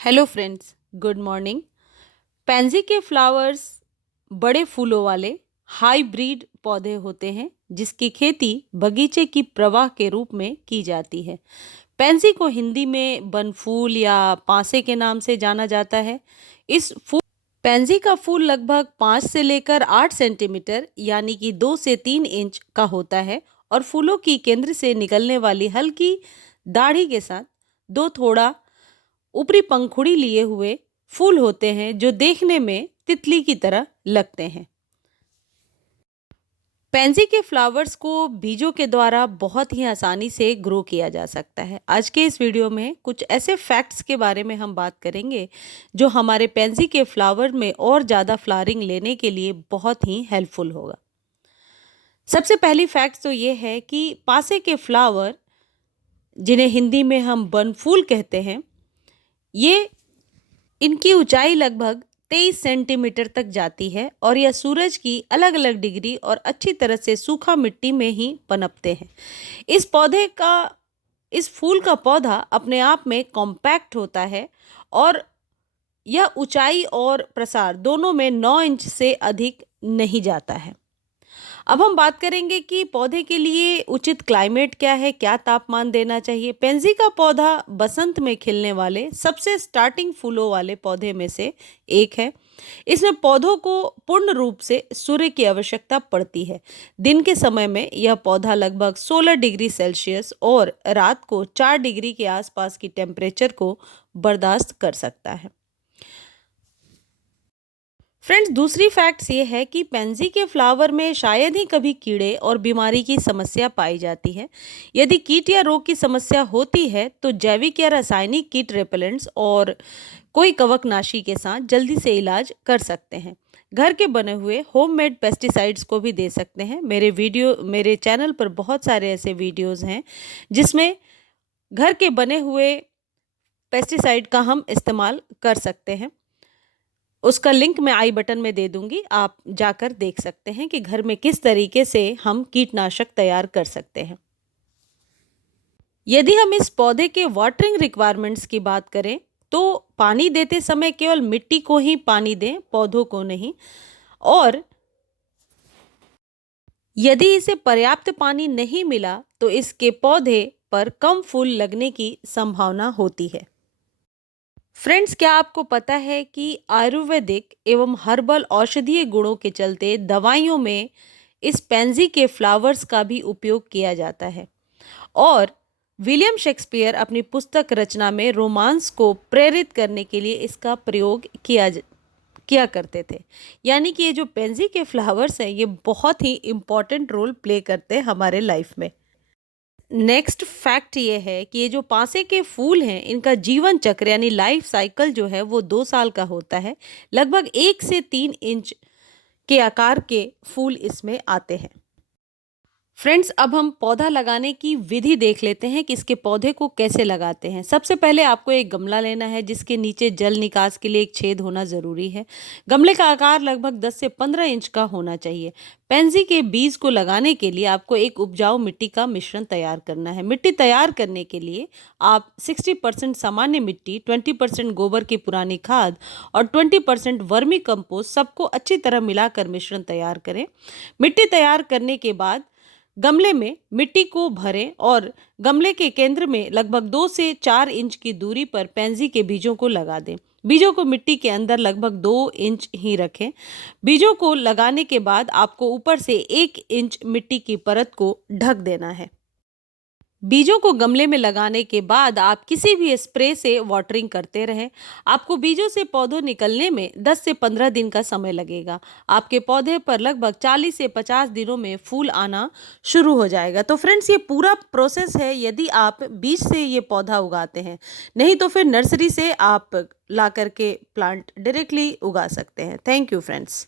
Hello friends, good morning. Pansy के flowers बड़े फूलों वाले हाइब्रिड पौधे होते हैं जिसकी खेती बगीचे की प्रवाह के रूप में की जाती है। पैंजी को हिंदी में बनफूल या पांसे के नाम से जाना जाता है। इस फूल पैंजी का फूल लगभग 5 से लेकर 8 सेंटीमीटर यानी कि 2 से 3 इंच का होता है और फूलों की केंद्र से निकलने वाली हल्की दाढ़ी के साथ दो थोड़ा ऊपरी पंखुड़ी लिए हुए फूल होते हैं जो देखने में तितली की तरह लगते हैं। पैंजी के फ्लावर्स को बीजों के द्वारा बहुत ही आसानी से ग्रो किया जा सकता है। आज के इस वीडियो में कुछ ऐसे फैक्ट्स के बारे में हम बात करेंगे जो हमारे पैंजी के फ्लावर में और ज़्यादा फ्लावरिंग लेने के लिए बहुत ही हेल्पफुल होगा। सबसे पहली फैक्ट तो ये है कि पासे के फ्लावर, जिन्हें हिंदी में हम बनफूल कहते हैं, ये इनकी ऊंचाई लगभग 23 सेंटीमीटर तक जाती है और यह सूरज की अलग अलग डिग्री और अच्छी तरह से सूखा मिट्टी में ही पनपते हैं। इस फूल का पौधा अपने आप में कॉम्पैक्ट होता है और यह ऊंचाई और प्रसार दोनों में 9 इंच से अधिक नहीं जाता है। अब हम बात करेंगे कि पौधे के लिए उचित क्लाइमेट क्या है, क्या तापमान देना चाहिए। पैंजी का पौधा बसंत में खिलने वाले सबसे स्टार्टिंग फूलों वाले पौधे में से एक है। इसमें पौधों को पूर्ण रूप से सूर्य की आवश्यकता पड़ती है। दिन के समय में यह पौधा लगभग 16 डिग्री सेल्सियस और रात को 4 डिग्री के आसपास की टेम्परेचर को बर्दाश्त कर सकता है। फ्रेंड्स, दूसरी फैक्ट्स ये है कि पैंजी के फ्लावर में शायद ही कभी कीड़े और बीमारी की समस्या पाई जाती है। यदि कीट या रोग की समस्या होती है तो जैविक या रासायनिक कीट रेपेलेंट्स और कोई कवकनाशी के साथ जल्दी से इलाज कर सकते हैं। घर के बने हुए होममेड पेस्टिसाइड्स को भी दे सकते हैं। मेरे चैनल पर बहुत सारे ऐसे वीडियोज़ हैं जिसमें घर के बने हुए पेस्टिसाइड का हम इस्तेमाल कर सकते हैं। उसका लिंक मैं आई बटन में दे दूंगी, आप जाकर देख सकते हैं कि घर में किस तरीके से हम कीटनाशक तैयार कर सकते हैं। यदि हम इस पौधे के वाटरिंग रिक्वायरमेंट्स की बात करें तो पानी देते समय केवल मिट्टी को ही पानी दें, पौधों को नहीं। और यदि इसे पर्याप्त पानी नहीं मिला तो इसके पौधे पर कम फूल लगने की संभावना होती है। फ्रेंड्स, क्या आपको पता है कि आयुर्वेदिक एवं हर्बल औषधीय गुणों के चलते दवाइयों में इस पैंजी के फ्लावर्स का भी उपयोग किया जाता है और विलियम शेक्सपियर अपनी पुस्तक रचना में रोमांस को प्रेरित करने के लिए इसका प्रयोग किया करते थे। यानी कि ये जो पैंजी के फ्लावर्स हैं ये बहुत ही इम्पॉर्टेंट रोल प्ले करते हैं हमारे लाइफ में। नेक्स्ट फैक्ट ये है कि ये जो पासे के फूल हैं इनका जीवन चक्र यानी लाइफ साइकिल जो है वो 2 साल का होता है। लगभग 1 से 3 इंच के आकार के फूल इसमें आते हैं। फ्रेंड्स, अब हम पौधा लगाने की विधि देख लेते हैं कि इसके पौधे को कैसे लगाते हैं। सबसे पहले आपको एक गमला लेना है जिसके नीचे जल निकास के लिए एक छेद होना ज़रूरी है। गमले का आकार लगभग 10 से 15 इंच का होना चाहिए। पैंजी के बीज को लगाने के लिए आपको एक उपजाऊ मिट्टी का मिश्रण तैयार करना है। मिट्टी तैयार करने के लिए आप 60% सामान्य मिट्टी, 20% गोबर की पुरानी खाद और 20% वर्मी कंपोस्ट सबको अच्छी तरह मिलाकर मिश्रण तैयार करें। मिट्टी तैयार करने के बाद गमले में मिट्टी को भरें और गमले के केंद्र में लगभग 2 से 4 इंच की दूरी पर पैंजी के बीजों को लगा दें। बीजों को मिट्टी के अंदर लगभग 2 इंच ही रखें। बीजों को लगाने के बाद आपको ऊपर से 1 इंच मिट्टी की परत को ढक देना है। बीजों को गमले में लगाने के बाद आप किसी भी स्प्रे से वाटरिंग करते रहें। आपको बीजों से पौधों निकलने में 10 से 15 दिन का समय लगेगा। आपके पौधे पर लगभग 40 से 50 दिनों में फूल आना शुरू हो जाएगा। तो फ्रेंड्स, ये पूरा प्रोसेस है यदि आप बीज से ये पौधा उगाते हैं। नहीं तो फिर नर्सरी से आप ला करके प्लांट डायरेक्टली उगा सकते हैं। Thank you friends.